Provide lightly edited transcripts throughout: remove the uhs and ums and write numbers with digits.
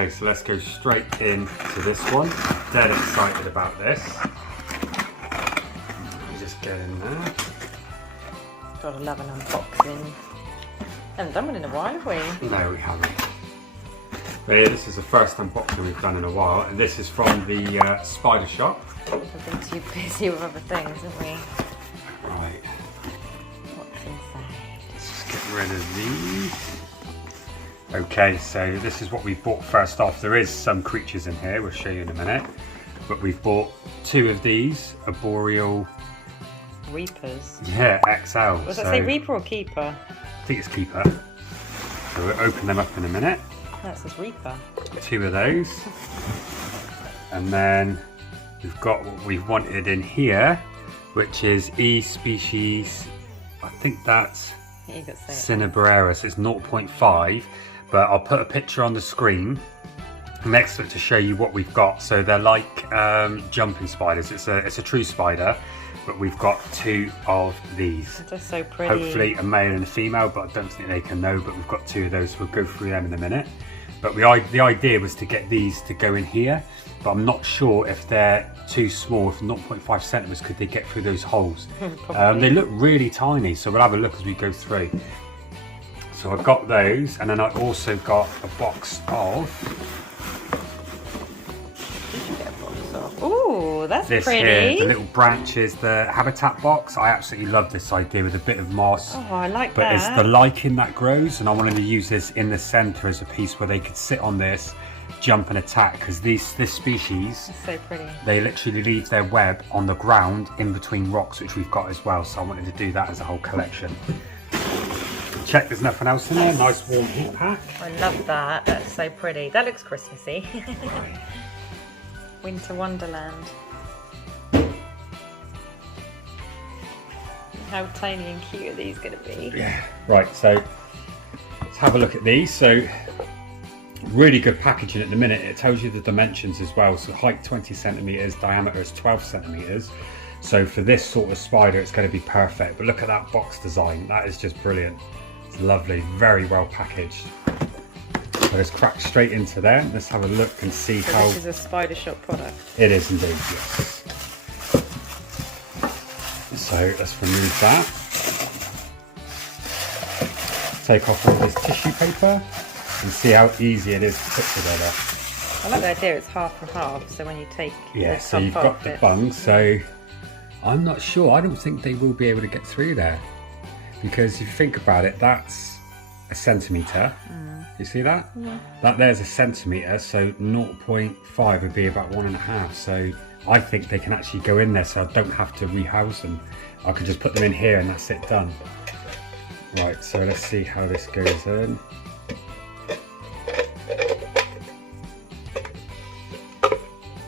Okay, so let's go straight into this one. Dead excited about this. Let me just get in there. Gotta love an unboxing. Haven't done one in a while, have we? No, we haven't. But yeah, this is the first unboxing we've done in a while, and this is from the Spidershop. We've been too busy with other things, haven't we? Right. What's inside? Let's just get rid of these. Okay, so this is what we bought first off. There is some creatures in here, we'll show you in a minute. But we've bought 2 of these, Arboreal Reapers. Yeah, XL. Was that say Reaper or Keeper? I think it's Keeper. So we'll open them up in a minute. That says Reaper. 2 of those. And then we've got what we've wanted in here, which is E species, I think that's Spidershop. It's 0.5, but I'll put a picture on the screen next to it to show you what we've got. So they're like jumping spiders. It's a true spider, but we've got 2 of these. They're so pretty. Hopefully a male and a female, but I don't think they can know, but we've got 2 of those, so we'll go through them in a minute. But the idea was to get these to go in here, but I'm not sure if they're too small, if 0.5 centimeters, could they get through those holes? They look really tiny, so we'll have a look as we go through. So I've got those, and then I also got a box of... Ooh, that's this pretty. Here, the little branches, the habitat box. I absolutely love this idea with a bit of moss. Oh, I like but that. But it's the lichen that grows, and I wanted to use this in the centre as a piece where they could sit on this, jump and attack, because this species, that's so pretty. They literally leave their web on the ground in between rocks, which we've got as well. So I wanted to do that as a whole collection. Check, there's nothing else in there. Nice warm heat pack. I love that. That's so pretty. That looks Christmassy. Right. Winter Wonderland. How tiny and cute are these going to be? Yeah. Right, so let's have a look at these. So really good packaging at the minute. It tells you the dimensions as well. So height 20 centimeters, diameter is 12 centimeters. So for this sort of spider, it's going to be perfect. But look at that box design. That is just brilliant. It's lovely, very well packaged. So let's crack straight into there. Let's have a look and see how... This is a Spidershop product. It is indeed, yes. So let's remove that. Take off all this tissue paper and see how easy it is to put together. I like the idea it's half and half, so when you take so you've got the bungs, so I'm not sure. I don't think they will be able to get through there. Because if you think about it, that's a centimetre. You see that? Yeah. That there's a centimetre, so 0.5 would be about 1.5. So I think they can actually go in there, so I don't have to rehouse them. I could just put them in here and that's it, done. Right, so let's see how this goes in.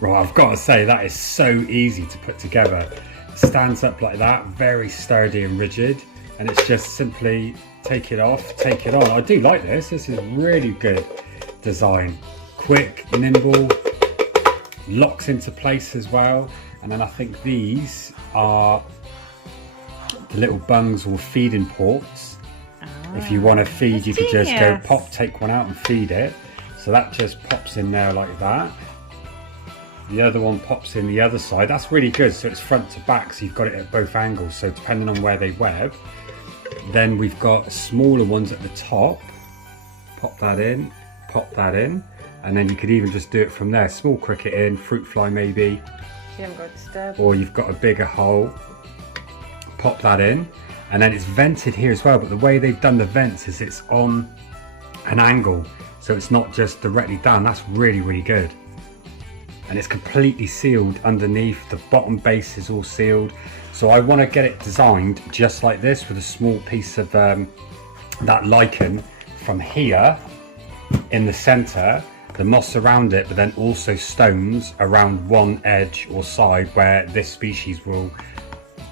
Right, I've got to say that is so easy to put together. It stands up like that, very sturdy and rigid, and it's just simply take it off, take it on. I do like this. This is really good design. Quick, nimble, locks into place as well. And then I think these are the little bungs or feeding ports. If you want to feed, you could just go pop, take one out and feed it. So that just pops in there like that. The other one pops in the other side. That's really good. So it's front to back, so you've got it at both angles. So depending on where they web. Then we've got smaller ones at the top. Pop that in, and then you could even just do it from there. Small cricket in, fruit fly maybe. You haven't got to disturb. Or you've got a bigger hole. Pop that in, and then it's vented here as well. But the way they've done the vents is it's on an angle, so it's not just directly down. That's really, really good. And it's completely sealed underneath. The bottom base is all sealed. So I want to get it designed just like this with a small piece of that lichen from here in the center, the moss around it, but then also stones around one edge or side where this species will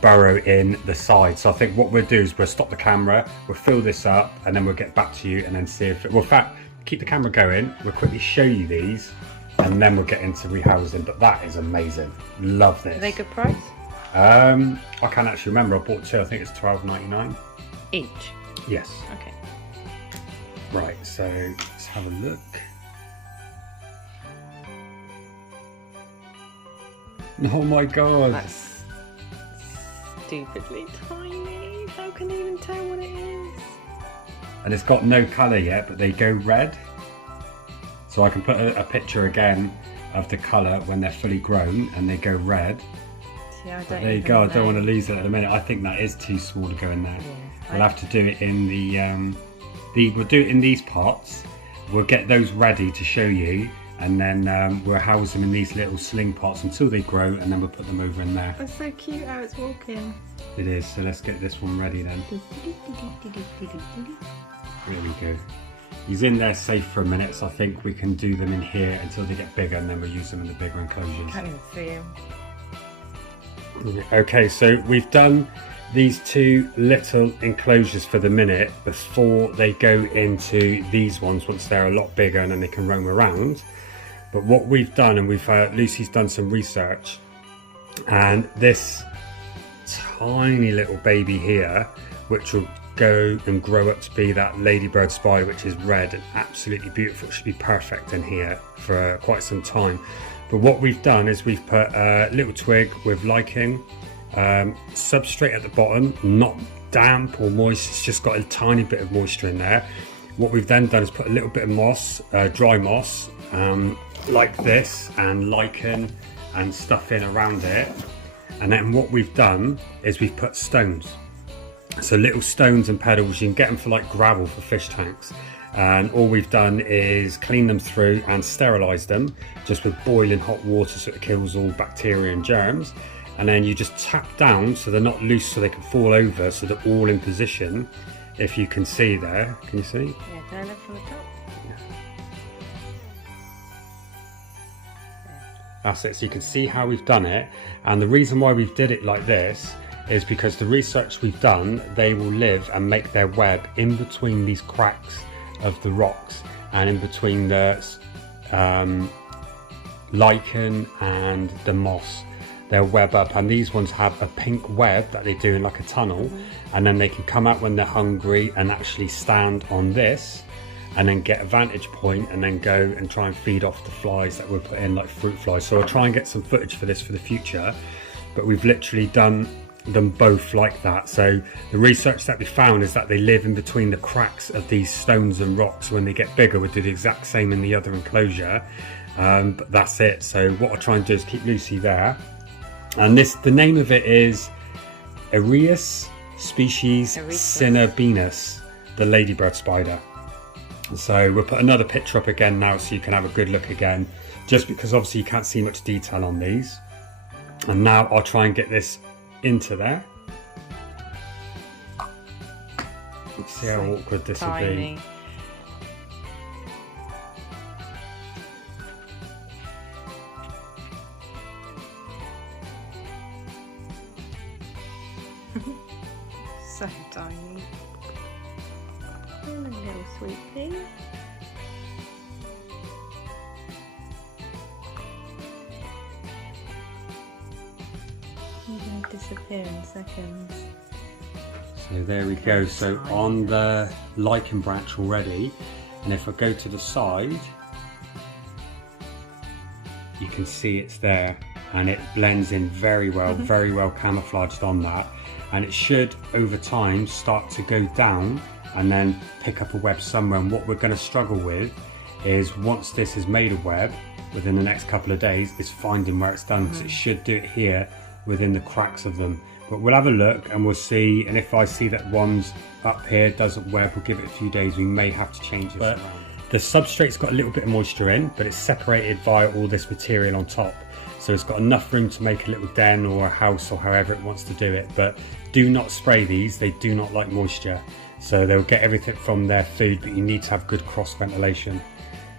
burrow in the side. So I think what we'll do is we'll stop the camera, we'll fill this up, and then we'll get back to you and then see if it, well, in fact, keep the camera going, we'll quickly show you these, and then we'll get into rehousing. But that is amazing. Love this. Are they good price? I can't actually remember. I bought 2. I think it's $12.99 each. Yes. Okay. Right. So let's have a look. Oh my god. That's stupidly tiny. How can they even tell what it is? And it's got no colour yet, but they go red. So I can put a picture again of the colour when they're fully grown and they go red. See, I But there you go, I don't want to lose it at the minute. I think that is too small to go in there. Yeah, We'll have to do it in we'll do it in these pots. We'll get those ready to show you, and then we'll house them in these little sling pots until they grow, and then we'll put them over in there. It's so cute how it's walking. It is, so let's get this one ready then. There we go. He's in there safe for a minute, so I think we can do them in here until they get bigger, and then we'll use them in the bigger enclosures. Can't even see him. Okay, so we've done these two little enclosures for the minute before they go into these ones once they're a lot bigger and then they can roam around. But what we've done, and Lucy's done some research, and this tiny little baby here, which will go and grow up to be that ladybird spider, which is red and absolutely beautiful, should be perfect in here for quite some time. But what we've done is we've put a little twig with lichen, substrate at the bottom, not damp or moist, it's just got a tiny bit of moisture in there. What we've then done is put a little bit of moss, dry moss, like this, and lichen and stuff in around it. And then what we've done is we've put stones. So little stones and pebbles, you can get them for like gravel for fish tanks. And all we've done is clean them through and sterilize them just with boiling hot water so it kills all bacteria and germs. And then you just tap down so they're not loose, so they can fall over, so they're all in position. If you can see there, can you see? Yeah, can I look from the top? That's it, so you can see how we've done it. And the reason why we've did it like this is because the research we've done, they will live and make their web in between these cracks of the rocks and in between the lichen and the moss. They'll web up, and these ones have a pink web that they do in like a tunnel, and then they can come out when they're hungry and actually stand on this and then get a vantage point and then go and try and feed off the flies that we'll put in, like fruit flies. So I'll try and get some footage for this for the future, but we've literally done them both like that. So the research that we found is that they live in between the cracks of these stones and rocks. When they get bigger, we'll do the exact same in the other enclosure, but that's it. So what I'll try and do is keep Lucy there, and the name of it is Rehouse species Cinnabenus, the ladybird spider. So we'll put another picture up again now so you can have a good look again, just because obviously you can't see much detail on these. And now I'll try and get this into there. Let's see how awkward this will be. So tiny. Oh, a little sweet thing. You're going to disappear in seconds. So there we go. So on the lichen branch already, and if I go to the side, you can see it's there, and it blends in very well camouflaged on that. And it should over time start to go down and then pick up a web somewhere. And what we're going to struggle with is, once this has made a web within the next couple of days, is finding where it's done, because it should do it here within the cracks of them. But we'll have a look and we'll see, and if I see that one's up here doesn't web, we'll give it a few days. We may have to change this around. The substrate's got a little bit of moisture in, but it's separated via all this material on top. So it's got enough room to make a little den or a house or however it wants to do it. But do not spray these, they do not like moisture. So they'll get everything from their food, but you need to have good cross ventilation.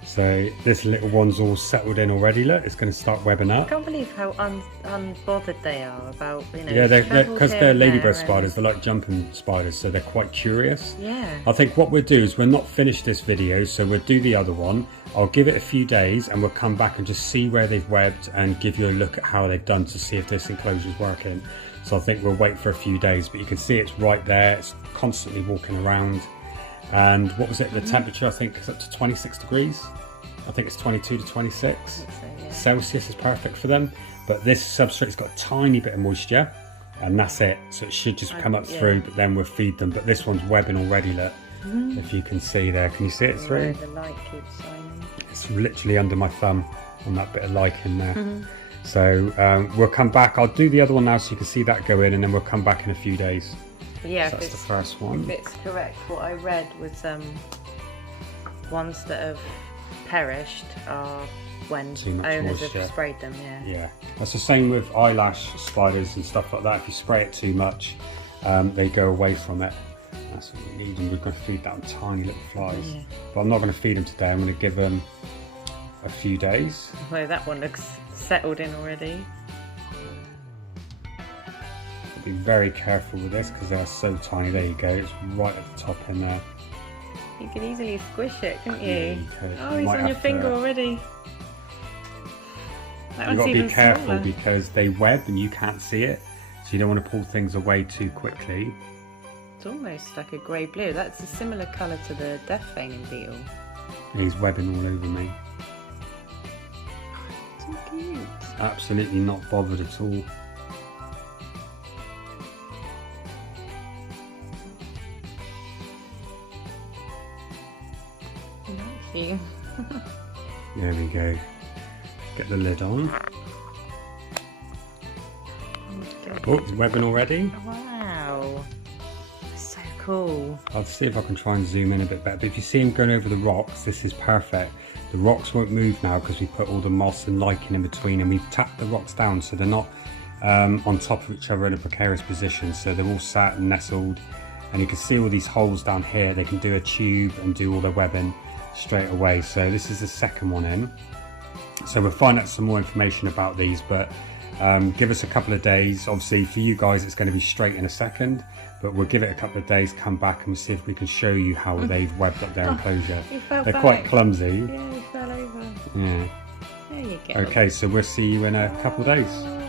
So this little one's all settled in already. Look, it's going to start webbing up. I can't believe how unbothered they are about, you know. Yeah, because they're ladybird spiders, they're like jumping spiders, so they're quite curious. Yeah. I think what we'll do is, we'll not finish this video, so we'll do the other one. I'll give it a few days and we'll come back and just see where they've webbed and give you a look at how they've done to see if this enclosure's working. So I think we'll wait for a few days, but you can see it's right there. It's constantly walking around. And what was it? The temperature, I think, is up to 26 degrees. I think it's 22 to 26. I think so, yeah. Celsius is perfect for them, but this substrate's got a tiny bit of moisture, and that's it. So it should just come up through, but then we'll feed them. But this one's webbing already, look. If you can see there. Can you see it through? The light keeps shining. It's literally under my thumb on that bit of lichen there. So we'll come back. I'll do the other one now so you can see that go in, and then we'll come back in a few days. Yeah, so that's the first one. If it's correct, what I read was ones that have perished are when owners have sprayed them. Yeah, that's the same with eyelash spiders and stuff like that. If you spray it too much, they go away from it. That's what we need, and we're going to feed them tiny little flies. But I'm not going to feed them today. I'm going to give them a few days. Well, that one looks settled in already. Be very careful with this because they're so tiny. There you go. It's right at the top in there. You could easily squish it, couldn't you? Yeah, you could. Oh, he's on your finger already. You've got to be careful because they web and you can't see it, so you don't want to pull things away too quickly. It's almost like a grey blue. That's a similar colour to the death feigning beetle. He's webbing all over me. So cute. Absolutely not bothered at all. You. There we go. Get the lid on. Oh, it's webbing already. Wow. So cool. I'll see if I can try and zoom in a bit better. But if you see him going over the rocks, this is perfect. The rocks won't move now because we put all the moss and lichen in between, and we've tapped the rocks down so they're not on top of each other in a precarious position. So they're all sat and nestled, and you can see all these holes down here. They can do a tube and do all their webbing straight away. So this is the second one in. So we'll find out some more information about these, but give us a couple of days. Obviously for you guys it's going to be straight in a second, but we'll give it a couple of days, come back and we'll see if we can show you how they've webbed up their enclosure. They're quite clumsy. Yeah, he fell over. Yeah. There you go. Okay, so we'll see you in a couple of days.